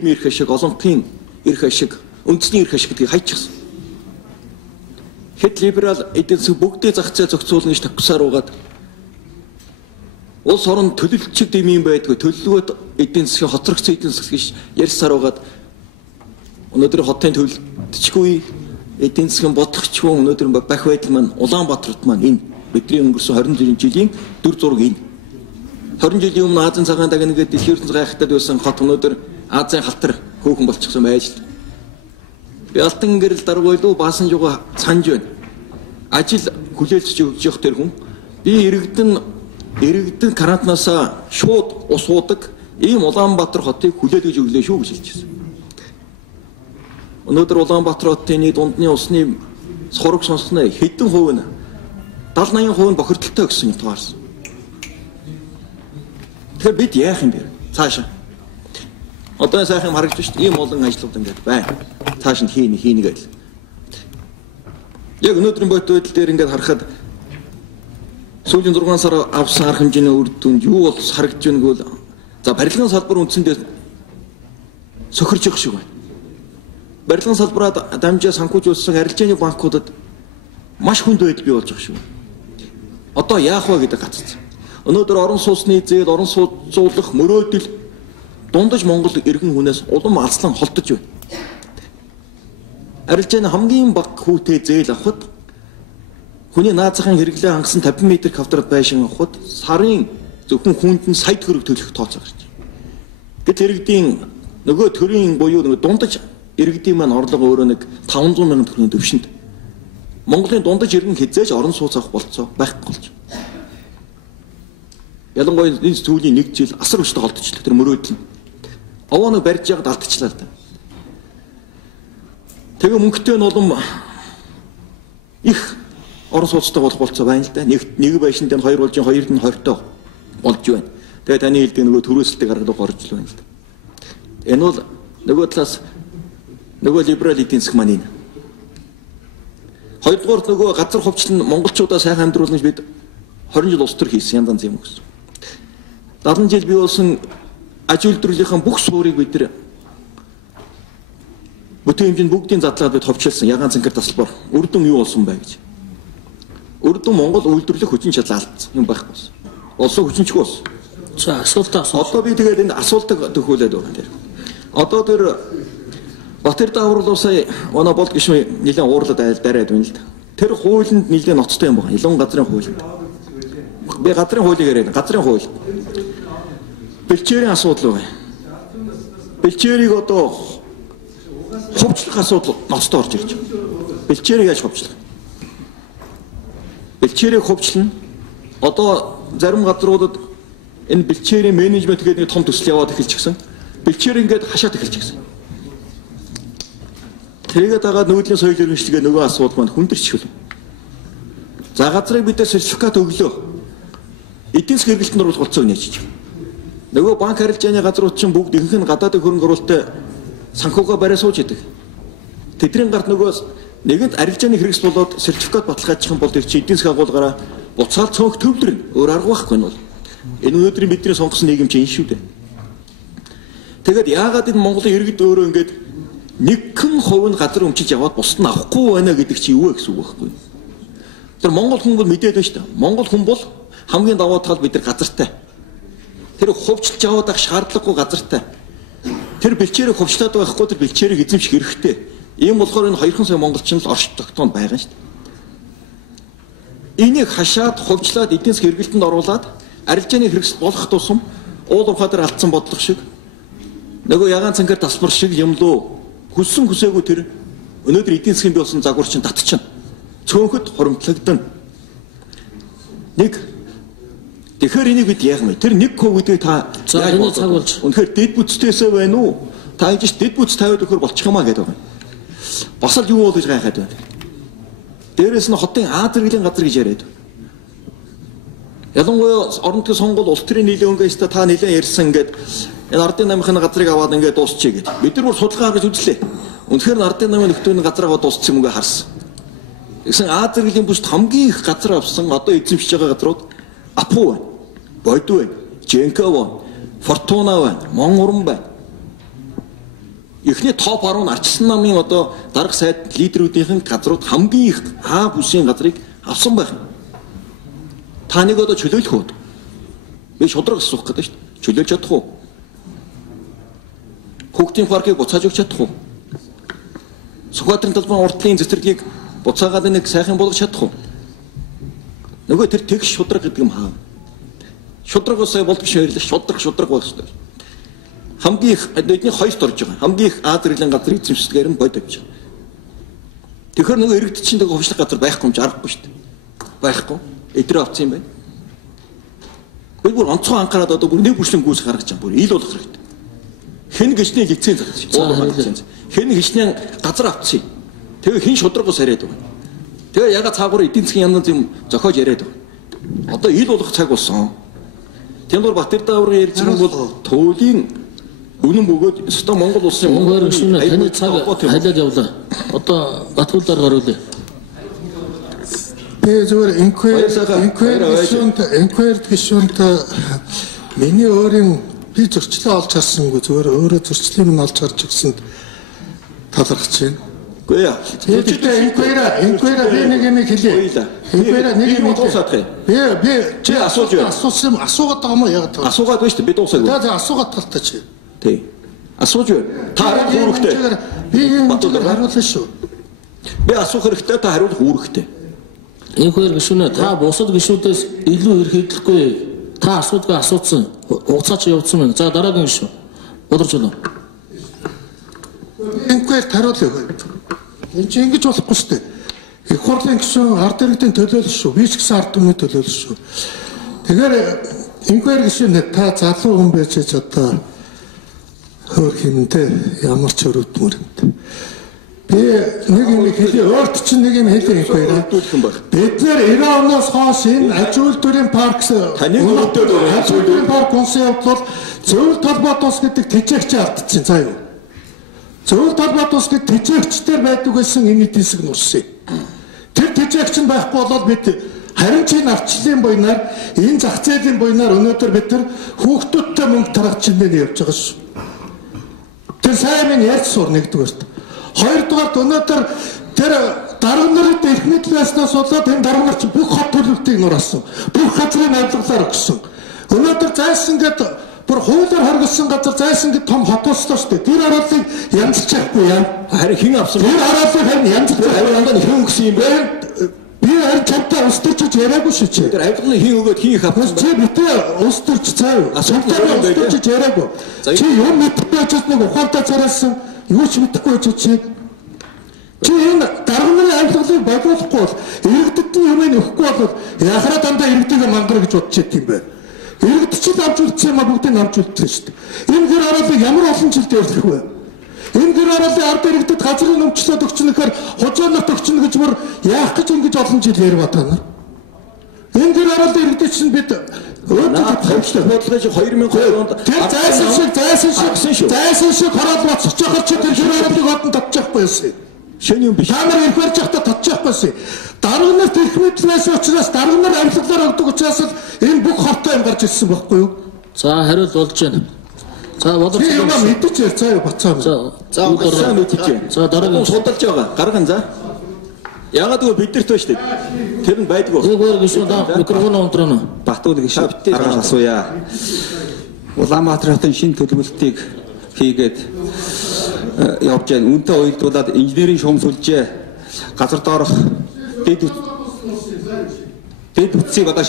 эрх ашиг, олонхын эрх ашиг, үндэсний эрх ашиг гэдгийг хайчихсан. Хэд либерал эдийн засаг бүгдээ зах зээл зохицуулна гэж тавьсаар угаад улс орон төлөвлөлтчд юм юм байдгүй, төлөвлөгөөд эдийн засгийн хоцрогдсон эдийн засаг гэж ярьсаар угаад өнөөдөр хотын төлөвлөлтчгүй эдийн засгийн бодлогочгүй өнөөдөр бах байдал маань Улаанбаатарт маань энэ бидний өнгөрсөн 20 жилийн дүр зураг энэ 20 жилийн өмнө Азийн цагаан дагнагээд дэлхийн ертөнцийн гайхалтай байсан хот өнөөдөр Азийн халтар хөөхөн болчихсон байж л. Би алтан гэрэл даргуйлуу баасан жуга санаж байна. Ажил хүлээлтж өгч явах тэр хүн би иргэдэн карантинасаа шууд ус уудаг ийм Улаанбаатар хотыг хүлээлгэж өглөө шүү гэж хэлчихсэн. Өнөөдөр Улаанбаатар хотын дундны усны сураг сонсгоно хэдэн хувь нь 70-80% нь бохирдолтой гэсэн юм таарсан. Тэгэхээр бид яах юм бэ? Цаашаа. Одоо сайхан харагдаж шүү дээ. Ийм олон ажлууд ингээд байна. Цааш нь хийнэ гэж. Яг өнөөдрийн бодит байдал дээр ингээд харахад сүүлийн 6 сар авсан арга хэмжээний үр дүнд юу бол харагдж байна гэвэл за барилгын салбар үндсэндээ сохирч явах шиг байна. Барилгын салбараа дамжаа санхүүжүүлсэн арилжааны банкудад маш хүнд байдал бий болж байгаа шүү. Одоо яах вэ гэдэг гаццсан. Өнөөдөр орон сууцны зээл, орон сууцуулах мөрөөдөл дундаж Монгол иргэн хүнээс улам алслан холдож байна. Арилжааны хамгийн бага хүүтэй зээл авахд хүний наазахын хэрэглээ хангасан 50 м квадрат байшин авахд сарын зөвхөн хүнд нь сая төгрөг төлөх тооцоо гарч байна. Гэтэл иргэдийн нөгөө төрийн буюу дундаж иргэдийн маань орлого өөрөө нэг 500 мянган төгрөгийн төвшөнд Монголын дундаж иргэн хязгаарч орон сууц авах болцоо байхгүй болж. Ялангуяа энэ сүүлийн 1 жил асар хүчтэй холдчихлоо тэр мөрөөдөл нь. Овооныг барьж яагаад алдчихлаа л да. Тэгээ мөнгөтэй нь улам их орон сууцтай болох болцоо байна л да. Нэг байшинд нь 2 болж 2-д нь 20-той болж байна. Тэгээ таны хэлдэг нөгөө төрөөсөлтийг гаргах орж л байна л да. Энэ бол нөгөө талаас нөгөө либерал эдийн засаг маань энэ. Хоёрдугаар нөгөө газар хувьчлал нь монголчуудаа сайхан амьдруулна гэж бид 20 жил улс төр хийсэн яндан юм гэсэн. 70 жил бий болсон аж үйлдвэрлэлийн бүх суурийг бид нар бүтээн хэмжээнд бүгдийн задлаад бид ховчлсон ягаан цэнхэр тасалбар үр дүн юу болсон бэ гэж. Үр дүн Монгол үйлдвэрлэх хүчин чадал алдсан юм байхгүй болсон. Улсын хүчинчгүй болсон. За асуултаа одоо би тэгээд энэ асуултыг төхөөлөд байгаа юм. Одоо тэр Батэр даавар сая манай болд гişмээ нэлээд уурлаад дараад байна л да. Тэр хуулинд нэлээд ноцтой юм байна. Илүүн газрын хуулинд. Би газрын хуулийг яриад газрын хууль. Бэлчээрийн асуудал байна. Бэлчээрийг одоо хувьчлах асуудал ноцтой орж ирж байна. Бэлчээрийг яаж хувьчлах? Бэлчээрийг хувьчлна. Одоо зарим газруудад энэ бэлчээрийн менежмент гэдэг нэг том төсөл яваад эхэлчихсэн. Бэлчээр ингээд хашаад эхэлчихсэн. Тэгээд дагаад нүүдлийн соёл иргэншлэгээ нөгөө асуудал маань хүндэрчихвэл. За газрыг бид сертификат өглөө. Эдийн засгийн эргэлтэнд оруулах болцоог нээчих. Нөгөө банк харилцааны газрууд чинь бүгд ихэнх нь гадаадын хөрөнгө оруулалттай санхугаа бариа сууж идэг. Тэдний гарт нөгөө нэгэнт арилжааны хэрэгс болоод сертификат баталгаачих юм бол тэр чинь эдийн засгийн агуулгаараа буцаал цонх төвлөрнө. Өөр арга байхгүй нь бол. Энэ өнөөдрийн бидний сонгосон нийгэм чинь шүү дээ. Тэгээд яагаад энэ Монголын иргэд өөрөө ингээд нэгэн хувь нь газар өмчиж яваад бусд нь авахгүй байна гэдэг чи юу вэ гэсэн үг байхгүй. Тэр Монгол хүн бол мэдээд байна шүү дээ. Монгол хүн бол хамгийн давуу тал бид нар газартай. Тэр хувьчилж аваад ах шаардлагагүй газартай. Тэр бэлчээрийг хувьчлаад байхгүй тэр бэлчээрийг эзэмших хэрэгтэй. Ийм болохоор энэ 2 сая монголчин л оршид тогтоонд байгаа шүү дээ. Энийг хашаад хувьчлаад эдийн засгийн эргэлтэнд оруулаад арилжааны хэрэгс болох тусам уул ухаа дээр алдсан бодлого шиг нөгөө ягаан цэнхэр тасбар шиг юм лөө хүссэн хүсээгүй тэр өнөөдөр эдийн засгийн бий болсон загвар чинь татчихна. Цөөнхөд хуримтлагдана. Тэгэхээр энийг бид яах вэ? Тэр 1% гэдэг та энэ цаг болж. Үнэхээр дэд бүтцтэйсээ байна уу? Та ингэж дэд бүтц тавиад өгөхөр болчих юмаа гэдэг байна. Бас л юу бол гэж гайхаад байна. Дээрээс нь хотын А зэрэглэлийн газар гэж яриад. Ялангуяа орон нутгийн сонгуул улс төрийн нийлэн өнгөөс та нэлээд ярьсан ингээд энэ ардын намынхны газрыг аваад ингээд дуусчихъя гэдэг. Бид нар бүр судалгаа гаргаж үзлээ. Үнэхээр ардын намын нөхдөөний газар аваад дуусчих юм ингээ харсан. Тэгсэн А зэрэглэлийн бүсд хамгийн их газар авсан одоо эзэмшиж байгаа газрууд Апу байна, Бодь байна, Женков байна, Фортуна байна, Монгорн байна. Эхний топ 10 ардчилсан намын одоо дарга сайд лидерүүдийн газрууд хамгийн их А бүсийн газрыг авсан байх. Та нэг одоо чөлөөлөх үү? Би шудраг асуух гэдэг шүү дээ. Чөлөөлж чадах уу? Хүүхдийн паркыг буцааж өгч чадах уу? Сүхбаатарын талбайн уртлын цэцэрлэгийг буцаагаад нэг сайхан болгож чадах уу? Нөгөө тэр тэгш шудраг гэдэг юм хаа. Шудраг усаа болдгош хоёрлаа шудраг байх хэрэгтэй. Хамгийн их эдний хоёрт орж байгаа. Хамгийн их А зэрэглэн газрыг зэмслэгээр нь бод авч байгаа. Тэгэхээр нөгөө иргэд чинь нөгөө хувьчлах газар байхгүй юм чи аргагүй шүү дээ. Байхгүй. Эдрээ авсан юм байна. Би бүр онцгой анхаарал одоо бүр нэг бүршлэн гүйс гаргаж байгаа. Бүр ил болох хэрэгтэй. Хэн гişний лиценз авчих. Хэн гişний газар авчих. Тэгээ хэн шудраг ус яриад байгаа. Тэгээ яга цаагуур эдийн засгийн янз юм зохиож яриад байгаа. Одоо ил болох цаг болсон. Тэмдгэр Батэр дааврын ярьж байгаа бол төвлийн үнэн бөгөөд өстой Монгол улсын таны цаг хайлаад явлаа. Одоо Батгуулаар гаруулъя. Би зөвхөн инквайрд гишүүнт миний өөрийн би зөрчлөө олж харсангүй зөвхөн өөрөө зөрчлийг нь олж харж өгсөнд талархаж байна. Үгүй яа. Инквайра би нэг юм хэлье. Инквайра нэг юм дуусах юм. Би чи асууж байна. асуусан асуугаад байгаа юм уу яг таа. Асуугаад байна шүү дээ. Би дуусаагүй. За асуугаад талтай чи. Тий. Асууж байна. Та хариулах үүрэгтэй. Би энэ хариулна шүү. Би асуух хэрэгтэй та хариулах үүрэгтэй. Инквайр гишүүнээ та бусад гишүүдээс илүү их хэдлэхгүй. Та асуудгүй асуусан. Уцаач явуулсан байна. За дараагийн гишүүн. Удирч байна. Инквайр хариулъя. Энд чи ингэж болохгүй шүү дээ. Их хурлын гишүүн ард иргэдийн төлөөлөл шүү. Би ч гэсэн ард түмний төлөөлөл шүү. Тэгэхээр инквайр гишүүн та залуу хүн байж одоо хөр хинэнтэй ямар ч өрөвдмөр юм. Би нэг юм хэлээ өөрт чинь нэг юм хэлээ инквайр. Бид нэр 90 оноос хойш энэ аж үйлдвэрийн парк таны өрөвдөд аж үйлдвэрийн парк концепт бол зөвлөлт холбоот ус гэдэг тэжээгч алдчихсан заа юу. Зөвлөлт холбоот ус гэдэг тэжээгчдэр байдаг гэсэн энэ эдийн засаг нь уссан. Тэр тэжээгч нь байхгүй болоод бид харин ч энэ ардчлалын буйнаар энэ зах зээлийн буйнаар өнөөдөр бид нар хүүхдүүдтэй мөнгө тарах чинээр явж байгаа шүү. Тэр сайн минь ярьж сур нэгдүгээрт. Хоёрдугаар өнөөдөр тэр дарга нарт их мэдлээснээс болоод энэ дарга нар чинь бүх хот төлөвтийг нураасан. Бүх газрын авилгалаар өгсөн. Өнөөдөр зайсан гэдэг бүр хуулиар хоригдсон газар зайсан гэдэг том хотолцоо шүү дээ. Тэр харуулыг янзлж яахгүй яа. Харин хэн авсан? Тэр харуулыг харин янзлж харин андаа хэн өгсөн юм бэ? Би харин чамтай ус төрч яриаггүй шүү чи. Тэр авилгын хэн өгөөд хэн их авсан? Чи битээ ус төрч цаа юу? Чамтай ус төрч яриаггүй. Чи юм мэдхгүй очиж нэг ухаантай цараасан. Юу ч мэдэхгүй байж чи. Чи энэ дарга нарын авилгалыг бодлохгүй бол иргэдийн юмыг өгөхгүй бол яхараа дандаа иргэдийг мангар гэж бодож байт юм бэ? Иргэд ч л авч үлдсэн юм а бүгдийг авч үлдсэн шүү дээ. Энэ гэр харуулыг ямар олон жилд ярьх вэ? Энэ гэр харуулын ард иргэдэд газрын өмчлөөд өгчнөхээр хужаанарт өгчнө гэж бүр яах гэж ингэж олон жил ярив та нар. Энэ гэр харуулын иргэдэд чинь бид Хөвчлөх бодлогыг 2002 онд зайсан шиг хараад боцох чахар чи тэр харуулыг одон татчихгүй байсан. Шэн юм биш. Та нар их барьж явахдаа татчихгүйсэн. Дарга нарт их мэдлээс учраас дарга нар авилгалаар өгдөг учраас энэ бүх хортой юм гарч ирсэн байхгүй юу? За хариулт болж байна. За бодож юм мэдчих яа цаа бацаа. За сайн мэдчих юм. За дараагийн судалж байгаа. Гарган за. Ягаад гэвэл бидэрт байна шүү дээ. Тэр нь байдгүй. Зүгээр гişүүн микрофон онтроо. Батуул гişүүн гаргаж асууя. Улаанбаатар хотын шинэ төлөвлөлтийг хийгээд явж байна. Үнтэй уялдуулаад инженерийн шугамсуулжээ. Газар доорх дэд үтсийг одоо